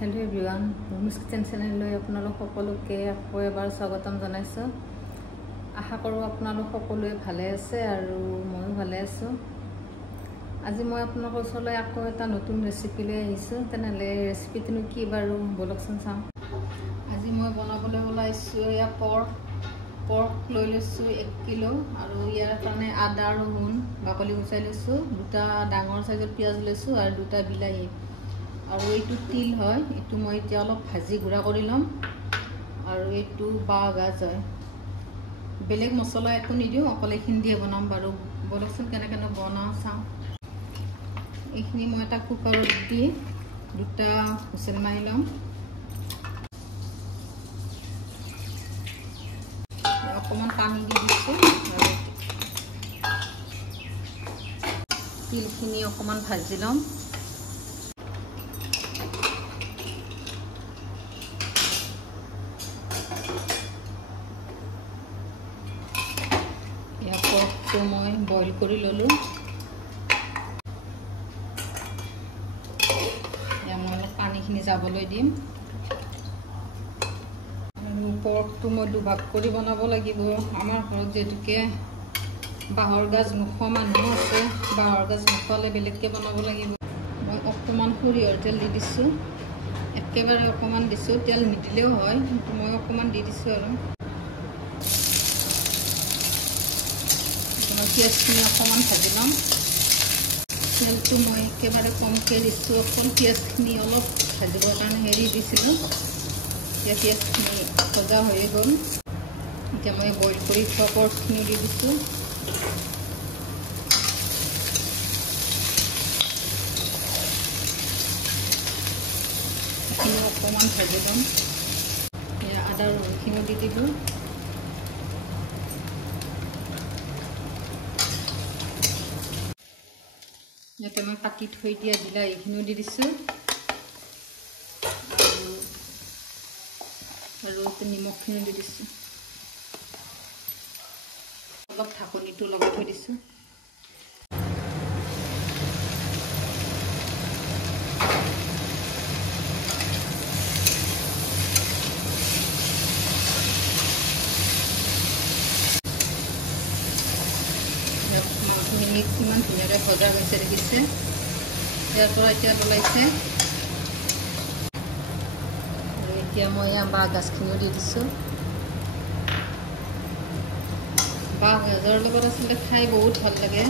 Hello everyone भूमिस kitchen channel आपनालोक सकलोके আকৌ এবাৰ স্বাগতম জনাইছো। আশা কৰো আপোনালোক সকলোৱে ভালে আছে আৰু ময়ো ভালে আছো। আজি মই আপোনালোকৰ ওচৰলৈ আকৌ এটা নতুন ৰেচিপি লৈ আহিছো। তেনেহলে ৰেচিপিটো কি বাৰু বলকচোন চাওঁ। আজি মই বনাবলৈ ওলাইছো ইয়া পৰ্ক লৈ লৈছো 1 কিলো আৰু ইয়াৰ কাৰণে আদা ৰহুন বাকলি গুচাই লৈছো, দুটা ডাঙৰ সাইজৰ পিয়াজ লৈছো আৰু দুটা বিলাহী আৰু এইটো তিল হয়। এইটো মই এতিয়া অলপ ভাজি গুড়া কৰি লম আৰু এইটো বাঁহগাজ হয়। বেলেগ মছলা একো নিদিও, অকল এইখিনি দিয়ে বনাম বাৰু। বলকচোন কেনেকৈ বনাওঁ চাওঁ। এইখিনি মই এটা কুকাৰত দি দুটা হুইচেল মাৰি লম। অকণমান পানী দি দিছোঁ আৰু তিলখিনি অকণমান ভাজি ল'ম। পৰ্কটো মই বইল কৰি ললো। মই অলপ পানীখিনি যাবলৈ দিম আৰু পৰ্কটো মই দুভাগ কৰি বনাব লাগিব। আমাৰ ঘৰত যেতুকে বাঁহৰ গাজ নোখোৱা মানুহ আছে, বাঁহৰ গাজ নোখোৱালে বেলেগকৈ বনাব লাগিব। মই অকণমান সৰিয়হৰ তেল দি দিছোঁ, একেবাৰে অকণমান দিছোঁ, তেল নিদিলেও হয়, কিন্তু মই অকণমান দি দিছোঁ আৰু পিঁয়াজখিনি অকণমান ভাজি ল'ম। তেলটো মই একেবাৰে কমকৈ দিছোঁ, অকল পিঁয়াজখিনি অলপ ভাজিবৰ কাৰণে হেৰি দিছিলোঁ। এতিয়া পিঁয়াজখিনি ভজা হৈ গ'ল। এতিয়া মই বইল কৰি থোৱা পৰ্কখিনি দি দিছোঁ। এইখিনি অকণমান ভাজি ল'ম। আদা ৰহুনখিনি দি দিব। ইয়াতে মই কাটি থৈ দিয়া বিলাহীখিনিও দি দিছোঁ আৰু নিমখখিনিও দি দিছোঁ। অলপ ঢাকনিটো লগাই থৈ দিছোঁ। ইমান ধুনীয়াকৈ ভজা গৈছে দেখিছে। ইয়াৰ পৰা এতিয়া ওলাইছে আৰু এতিয়া মই বাঁহগাজখিনিও দি দিছোঁ। বাঁহগাজৰ লগত আচলতে খাই বহুত ভাল লাগে।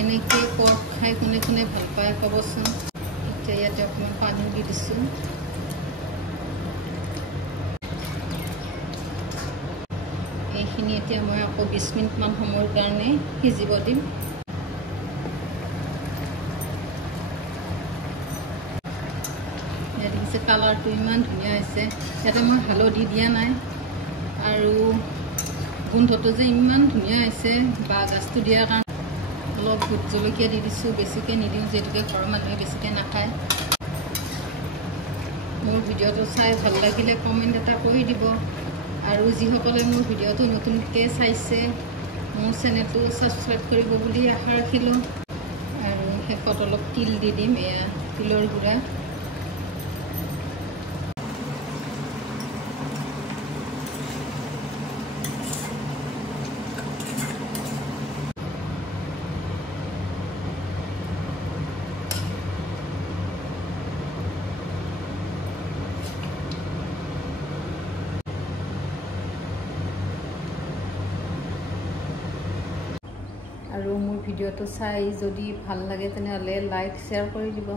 এনেকৈ পৰ্ক খাই কোনে কোনে ভাল পায় ক'বচোন। এতিয়া ইয়াতে অকণমান পানী দি দিছোঁ। এইখিনি এতিয়া মই আকৌ 20 মিনিটমান সময়ৰ কাৰণে সিজিব দিম। ইয়াত দেখিছে কালাৰটো ইমান ধুনীয়া হৈছে। ইয়াতে মই হালধি দিয়া নাই আৰু গোন্ধটো যে ইমান ধুনীয়া হৈছে বাঁহগাজটো দিয়াৰ কাৰণে। অলপ ভোট জলকীয়া দি দিছোঁ, বেছিকৈ নিদিওঁ যিহেতুকে ঘৰৰ মানুহে বেছিকৈ নাখায়। মোৰ ভিডিঅ'টো চাই ভাল লাগিলে কমেণ্ট এটা কৰি দিব আৰু যিসকলে মোৰ ভিডিঅ'টো নতুনকৈ চাইছে মোৰ চেনেলটো ছাবস্ক্ৰাইব কৰিব বুলি আশা ৰাখিলোঁ। আৰু শেষত অলপ তিল দি দিম, এয়া তিলৰ গুড়া। আৰু মোৰ ভিডিঅ'টো চাই যদি ভাল লাগে তেনেহ'লে লাইক শ্বেয়াৰ কৰি দিব।